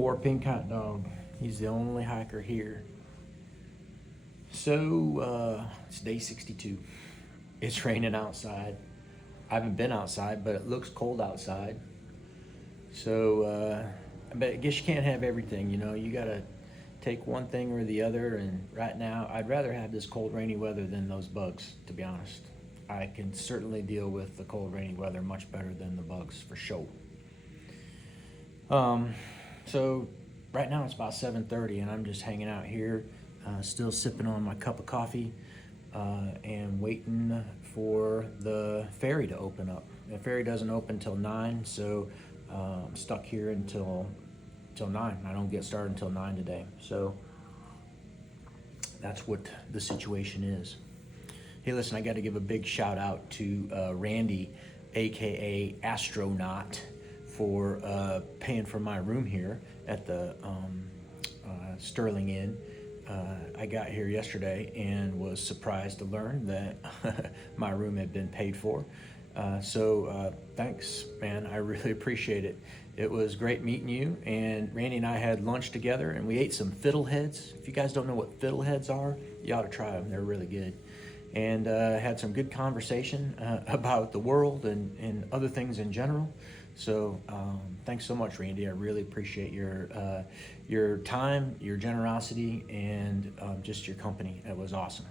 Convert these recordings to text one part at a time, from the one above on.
Poor pink hot dog. He's the only hiker here. So, it's day 62. It's raining outside. I haven't been outside, but it looks cold outside. So, but I guess you can't have everything, you know. You gotta take one thing or the other, and right now, I'd rather have this cold, rainy weather than those bugs, to be honest. I can certainly deal with the cold, rainy weather much better than the bugs, for sure. So right now it's about 7:30, and I'm just hanging out here, still sipping on my cup of coffee, and waiting for the ferry to open up. The ferry doesn't open till 9, so I'm stuck here until 9. I don't get started until 9 today. So that's what the situation is. Hey, listen, I got to give a big shout out to Randy, aka Astronaut, for paying for my room here at the Sterling Inn. I got here yesterday and was surprised to learn that my room had been paid for. So thanks, man. I really appreciate it. It was great meeting you. And Randy and I had lunch together, and we ate some fiddleheads. If you guys don't know what fiddleheads are, you ought to try them. They're really good. And had some good conversation about the world and other things in general. So thanks so much, Randy. I really appreciate your time, your generosity, and just your company. It was awesome.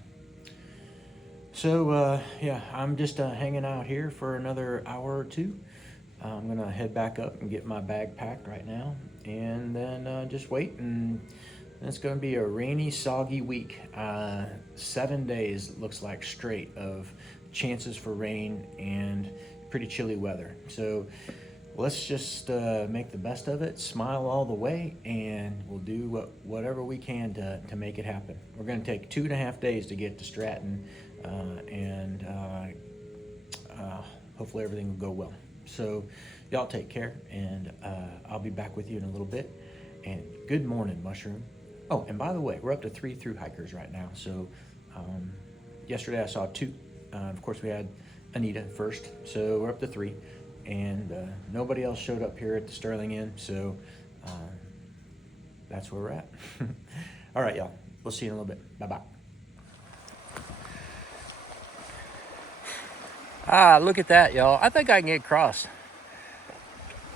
So yeah, I'm just hanging out here for another hour or two. I'm gonna head back up and get my bag packed right now, and then just wait. And it's gonna be a rainy, soggy week. 7 days looks like straight of chances for rain and pretty chilly weather. So let's just make the best of it, smile all the way, and we'll do whatever we can to make it happen. We're going to take 2.5 days to get to Stratton, and hopefully everything will go well. So y'all take care, and I'll be back with you in a little bit. And good morning, Mushroom. Oh, and by the way, we're up to 3 through hikers right now. So yesterday I saw 2. Of course, we had Anita first, so we're up to 3. And nobody else showed up here at the Sterling Inn, so that's where we're at. All right, y'all. We'll see you in a little bit. Bye-bye. Look at that, y'all. I think I can get across.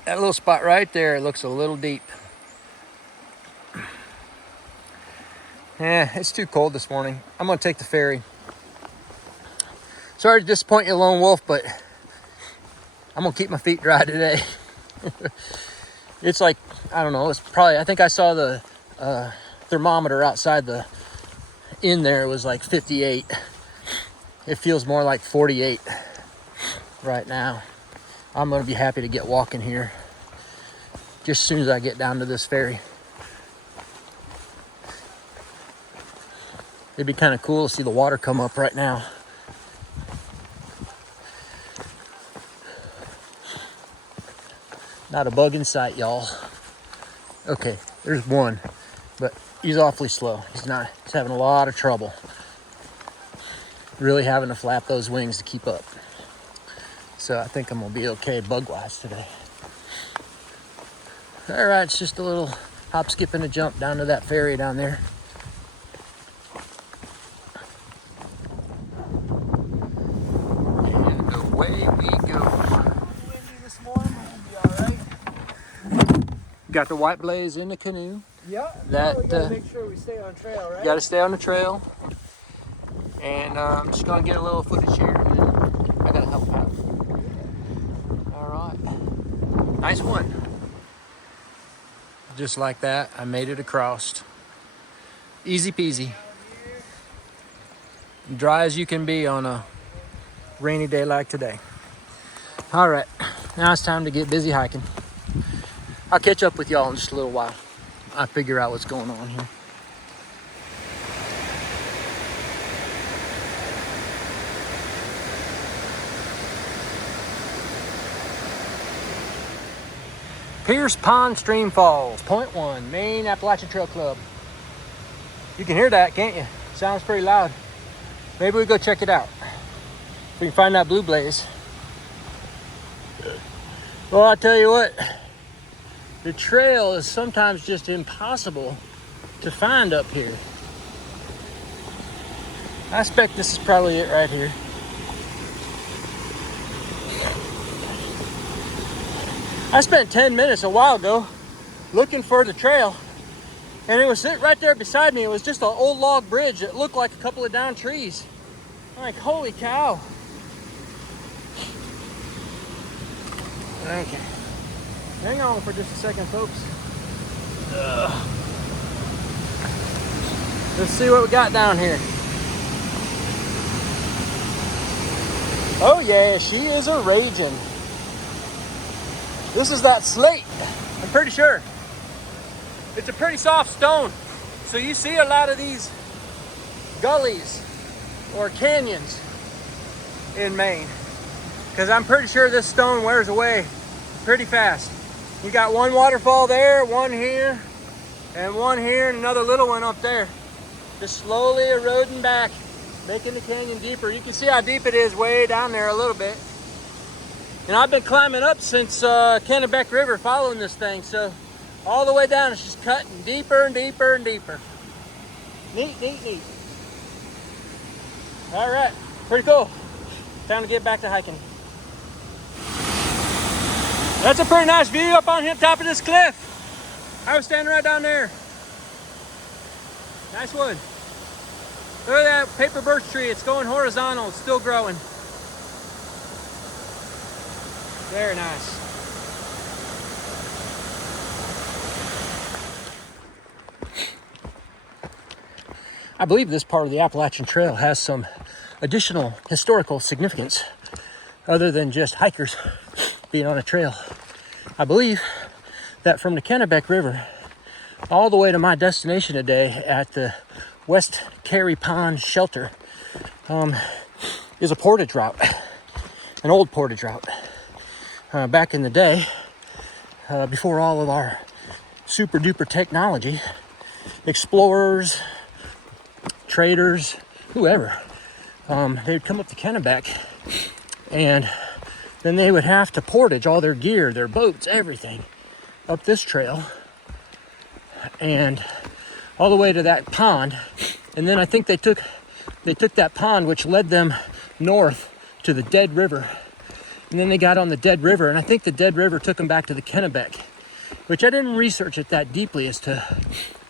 That little spot right there looks a little deep. Yeah, it's too cold this morning. I'm going to take the ferry. Sorry to disappoint you, Lone Wolf, but I'm gonna keep my feet dry today. It's like, I don't know, it's probably, I think I saw the thermometer outside the inn there. It was like 58. It feels more like 48 right now. I'm gonna be happy to get walking here just as soon as I get down to this ferry. It'd be kind of cool to see the water come up right now. Not a bug in sight, y'all. Okay, there's one, but he's awfully slow. He's having a lot of trouble. Really having to flap those wings to keep up. So I think I'm gonna be okay bug-wise today. All right, it's just a little hop, skip, and a jump down to that ferry down there. And away we go. Got the white blaze in the canoe. Yeah, that we gotta make sure we stay on trail, right? Got to stay on the trail. And I'm just gonna get a little footage here, and then I gotta help out. All right, nice one. Just like that, I made it across. Easy peasy. Dry as you can be on a rainy day like today. All right, now it's time to get busy hiking. I'll catch up with y'all in just a little while. I'll figure out what's going on here. Pierce Pond Stream Falls, Point 1, Maine Appalachian Trail Club. You can hear that, can't you? Sounds pretty loud. Maybe we go check it out. If we can find that blue blaze. Well, I'll tell you what. the trail is sometimes just impossible to find up here. I expect this is probably it right here. I spent 10 minutes a while ago looking for the trail, and it was sitting right there beside me. It was just an old log bridge that looked like a couple of downed trees. I'm like, holy cow. Okay. Hang on for just a second, folks. Let's see what we got down here. Oh yeah, she is a raging. This is that slate, I'm pretty sure. It's a pretty soft stone. So you see a lot of these gullies or canyons in Maine, because I'm pretty sure this stone wears away pretty fast. You got one waterfall there, one here, and another little one up there. Just slowly eroding back, making the canyon deeper. You can see how deep it is way down there a little bit. And I've been climbing up since Kennebec River following this thing, so all the way down it's just cutting deeper and deeper and deeper. Neat, neat, neat. All right, pretty cool. Time to get back to hiking. That's a pretty nice view up on the top of this cliff. I was standing right down there. Nice one. Look at that paper birch tree. It's going horizontal. It's still growing. Very nice. I believe this part of the Appalachian Trail has some additional historical significance other than just hikers being on a trail. I believe that from the Kennebec River all the way to my destination today at the West Carey Pond Shelter is a portage route, an old portage route. Back in the day, before all of our super duper technology, explorers, traders, whoever, they'd come up to Kennebec, and then they would have to portage all their gear, their boats, everything up this trail and all the way to that pond. And then I think they took that pond, which led them north to the Dead River. And then they got on the Dead River, and I think the Dead River took them back to the Kennebec, which I didn't research it that deeply as to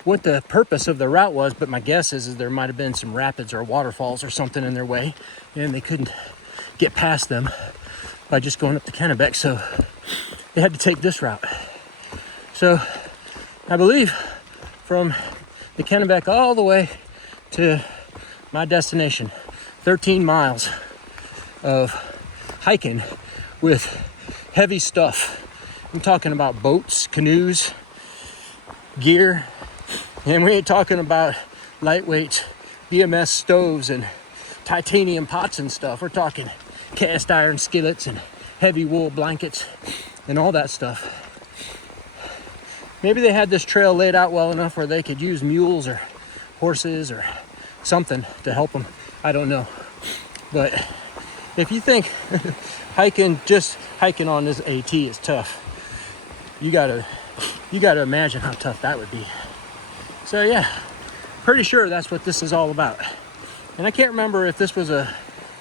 what the purpose of the route was, but my guess is there might have been some rapids or waterfalls or something in their way, and they couldn't get past them by just going up the Kennebec, so they had to take this route. So I believe from the Kennebec all the way to my destination, 13 miles of hiking with heavy stuff. I'm talking about boats, canoes, gear, and we ain't talking about lightweight BMS stoves and titanium pots and stuff. We're talking cast iron skillets and heavy wool blankets and all that stuff. Maybe they had this trail laid out well enough where they could use mules or horses or something to help them. I don't know. But if you think just hiking on this AT is tough, you gotta imagine how tough that would be. So yeah, pretty sure that's what this is all about. And I can't remember if this was a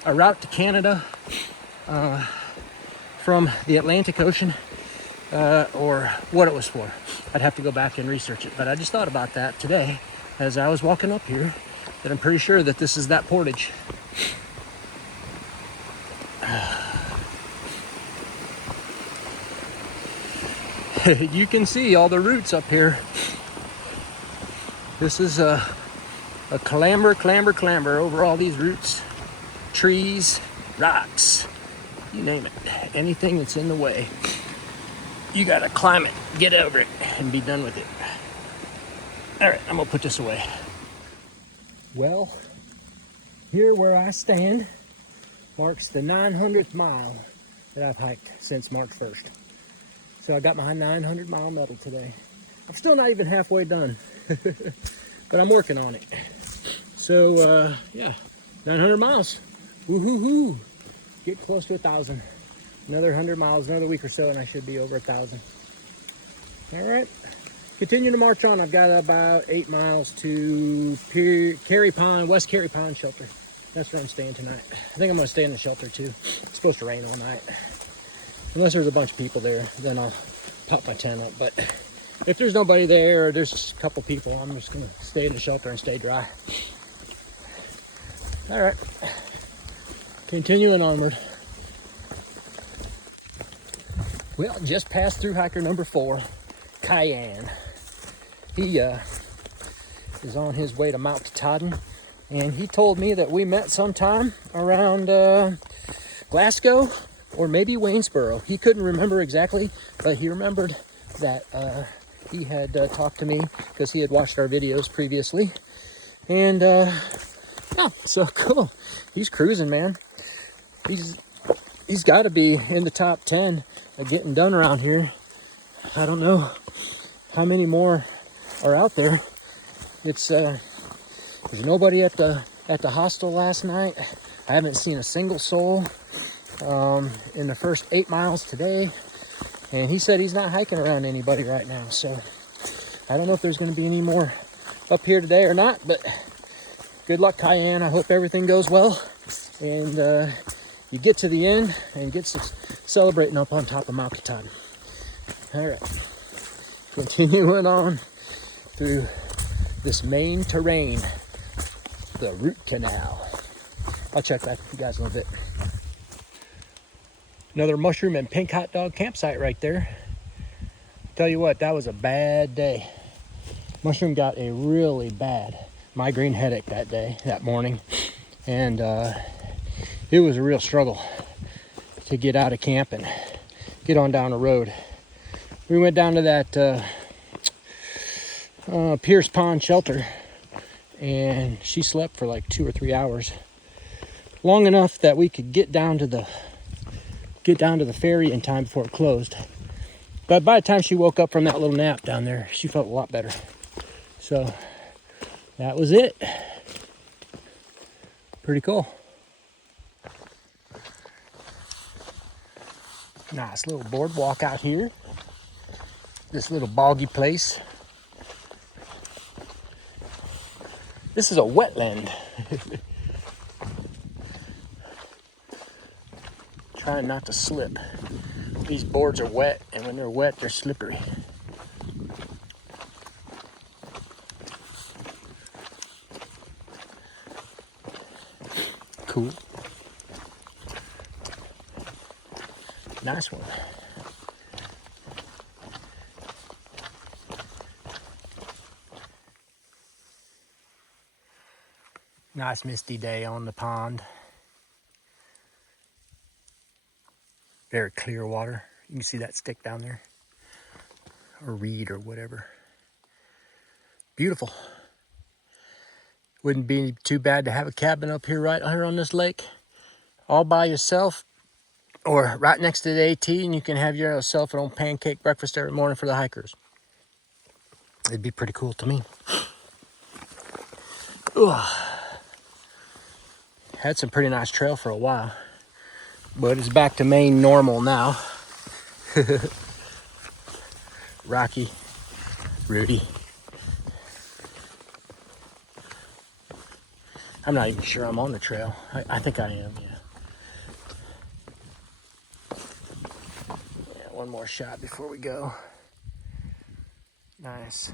route to Canada from the Atlantic Ocean or what it was for. I'd have to go back and research it. But I just thought about that today as I was walking up here, that I'm pretty sure that this is that portage. You can see all the roots up here. This is a clamber over all these roots, trees, rocks, you name it. Anything that's in the way, you gotta climb it, get over it, and be done with it. All right, I'm gonna put this away. Well, here where I stand marks the 900th mile that I've hiked since March 1st. So I got my 900 mile medal today. I'm still not even halfway done, but I'm working on it. So yeah, 900 miles, woo-hoo-hoo. Get close to 1,000. Another 100 miles, another week or so, and I should be over 1,000. All right. Continue to march on. I've got about 8 miles to Carey Pond, West Carey Pond shelter. That's where I'm staying tonight. I think I'm going to stay in the shelter too. It's supposed to rain all night. Unless there's a bunch of people there, then I'll pop my tent up. But if there's nobody there or there's a couple people, I'm just going to stay in the shelter and stay dry. All right. Continuing onward. Well, just passed through hiker number 4, Cayenne. He is on his way to Mount Katahdin, and he told me that we met sometime around Glasgow or maybe Waynesboro. He couldn't remember exactly, but he remembered that he had talked to me because he had watched our videos previously. And yeah, so cool. He's cruising, man. He's got to be in the top 10 of getting done around here. I don't know how many more are out there. It's there's nobody at the hostel last night. I haven't seen a single soul in the first 8 miles today, and he said he's not hiking around anybody right now. So I don't know if there's going to be any more up here today or not, but good luck, Cayenne. I hope everything goes well, and you get to the end and get celebrating up on top of Mount Katahdin. All right, continuing on through this Maine terrain, the root canal. I'll check back with you guys in a little bit. Another mushroom and pink hot dog campsite right there. Tell you what, that was a bad day. Mushroom got a really bad migraine headache that morning, and it was a real struggle to get out of camp and get on down the road. We went down to that Pierce Pond shelter, and she slept for like 2 or 3 hours, long enough that we could get down to the ferry in time before it closed. But by the time she woke up from that little nap down there, she felt a lot better. So that was it. Pretty cool. Nice little boardwalk out here. This little boggy place. This is a wetland. Trying not to slip. These boards are wet, and when they're wet, they're slippery. Cool. Nice one. Nice misty day on the pond. Very clear water. You can see that stick down there, or reed or whatever. Beautiful. Wouldn't be too bad to have a cabin up here right here on this lake, all by yourself, or right next to the AT, and you can have yourself an old pancake breakfast every morning for the hikers. It'd be pretty cool to me. Ugh. Had some pretty nice trail for a while, but it's back to Maine normal now. Rocky, Rudy. I'm not even sure I'm on the trail. I think I am, yeah. Yeah, one more shot before we go. Nice.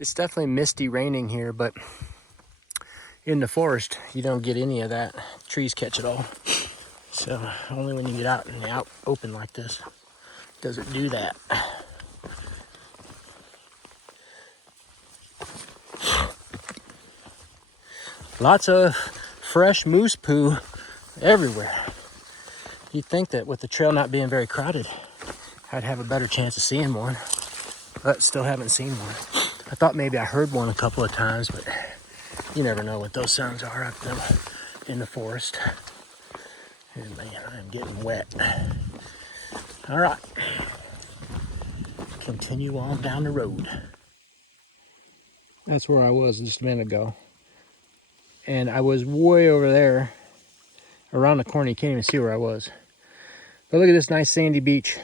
It's definitely misty raining here, but in the forest, you don't get any of that. Trees catch it all. So only when you get out in the open like this does it do that. Lots of fresh moose poo everywhere. You'd think that with the trail not being very crowded, I'd have a better chance of seeing one, but still haven't seen one. I thought maybe I heard one a couple of times, but you never know what those sounds are up there in the forest. And man, I'm getting wet. All right, continue on down the road. That's where I was just a minute ago. And I was way over there around the corner. You can't even see where I was. But look at this nice sandy beach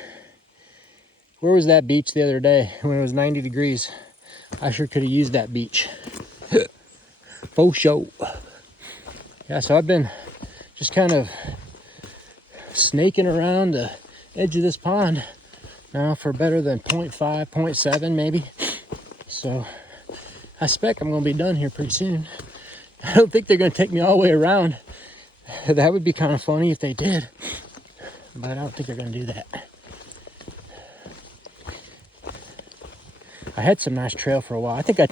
Where was that beach the other day when it was 90 degrees? I sure could have used that beach. For sure. Yeah, so I've been just kind of snaking around the edge of this pond now for better than 0.5, 0.7 maybe. So I expect I'm going to be done here pretty soon. I don't think they're going to take me all the way around. That would be kind of funny if they did, but I don't think they're going to do that. I had some nice trail for a while. I think I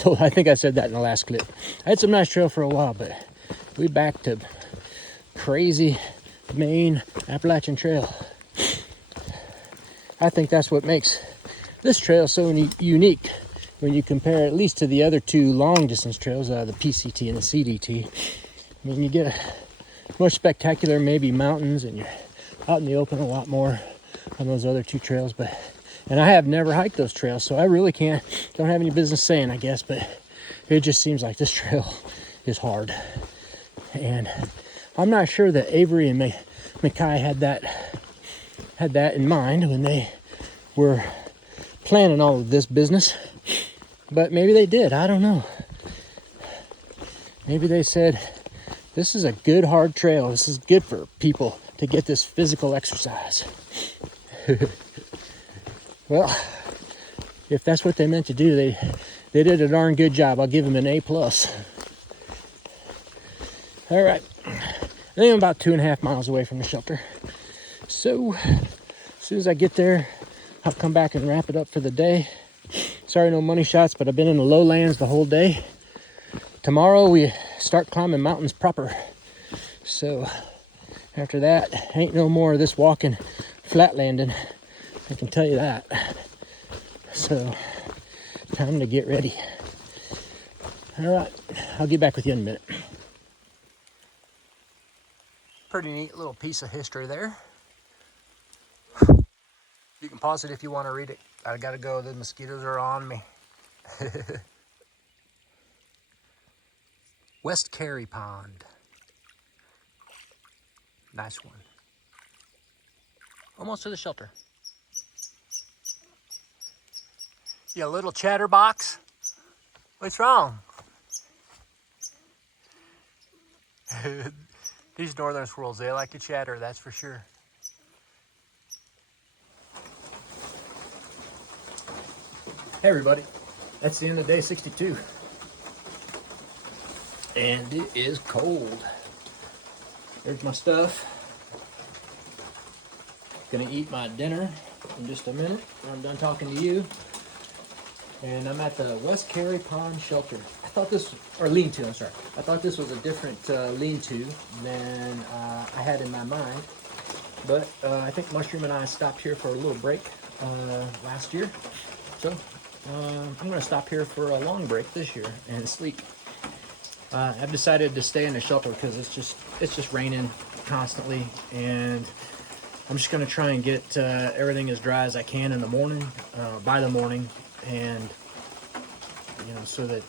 said that in the last clip. I had some nice trail for a while, but we back to crazy Maine Appalachian Trail. I think that's what makes this trail so unique when you compare at least to the other two long distance trails, the PCT and the CDT. I mean, you get a more spectacular maybe mountains, and you're out in the open a lot more on those other two trails, and I have never hiked those trails, so I really don't have any business saying, I guess, but it just seems like this trail is hard. And I'm not sure that Avery and Mackay had that in mind when they were planning all of this business, but maybe they did. I don't know. Maybe they said, this is a good hard trail. This is good for people to get this physical exercise. Well, if that's what they meant to do, they did a darn good job. I'll give them an A+. All right, I think I'm about 2.5 miles away from the shelter. So as soon as I get there, I'll come back and wrap it up for the day. Sorry, no money shots, but I've been in the lowlands the whole day. Tomorrow we start climbing mountains proper. So after that, ain't no more of this walking flat landing. I can tell you that. So time to get ready. All right, I'll get back with you in a minute. Pretty neat little piece of history there. You can pause it if you want to read it. I gotta go, the mosquitoes are on me. West Carey Pond. Nice one. Almost to the shelter. You little chatterbox. What's wrong? These northern squirrels, they like to chatter, that's for sure. Hey everybody, that's the end of day 62. And it is cold. There's my stuff. Gonna eat my dinner in just a minute when I'm done talking to you. And I'm at the West Carey Pond Shelter. I thought this, or lean-to, I'm sorry. I thought this was a different lean-to than I had in my mind. But I think Mushroom and I stopped here for a little break last year. So I'm gonna stop here for a long break this year and sleep. I've decided to stay in the shelter because it's just raining constantly, and I'm just gonna try and get everything as dry as I can in the morning, by the morning, and so that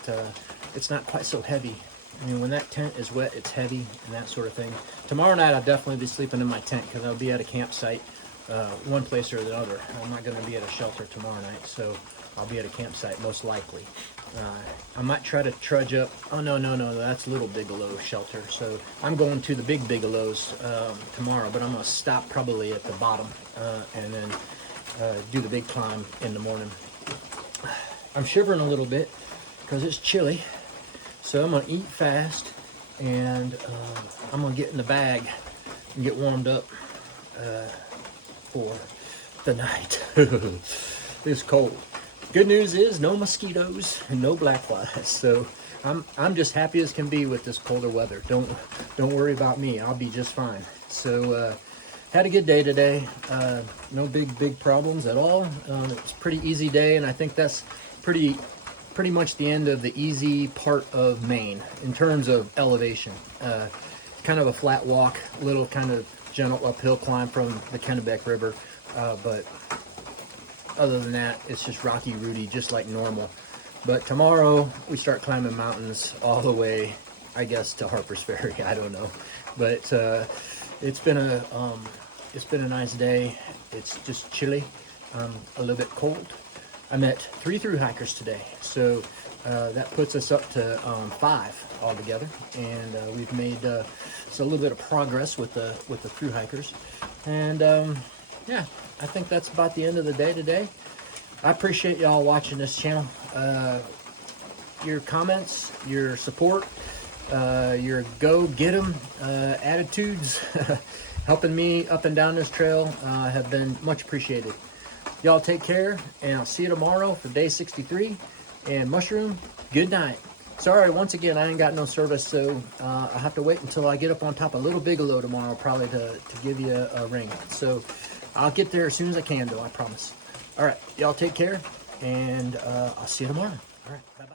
it's not quite so heavy. I mean, when that tent is wet, it's heavy and that sort of thing. Tomorrow night I'll definitely be sleeping in my tent because I'll be at a campsite, one place or the other. I'm not going to be at a shelter tomorrow night, so I'll be at a campsite most likely. I might try to trudge up. Oh no, that's Little Bigelow shelter. So I'm going to the Big Bigelows tomorrow, but I'm going to stop probably at the bottom and then do the big climb in the morning. I'm shivering a little bit because it's chilly, so I'm going to eat fast, and I'm going to get in the bag and get warmed up for the night. It's cold. Good news is no mosquitoes and no black flies, so I'm just happy as can be with this colder weather. Don't worry about me. I'll be just fine. So had a good day today. No big problems at all. It's a pretty easy day, and I think that's pretty much the end of the easy part of Maine in terms of elevation. Kind of a flat walk, little kind of gentle uphill climb from the Kennebec River, but other than that, it's just rocky, rooty, just like normal. But tomorrow we start climbing mountains all the way, I guess, to Harper's Ferry. I don't know, but it's been a nice day. It's just chilly, a little bit cold. I met 3 through hikers today, so that puts us up to 5 altogether, and we've made so a little bit of progress with the through hikers. And yeah, I think that's about the end of the day today. I appreciate y'all watching this channel. Your comments, your support, your go get 'em attitudes, helping me up and down this trail have been much appreciated. Y'all take care, and I'll see you tomorrow for day 63. And Mushroom, good night. Sorry, once again, I ain't got no service, so I'll have to wait until I get up on top of Little Bigelow tomorrow, probably to give you a ring. So I'll get there as soon as I can, though, I promise. All right, y'all take care, and I'll see you tomorrow. All right, bye-bye.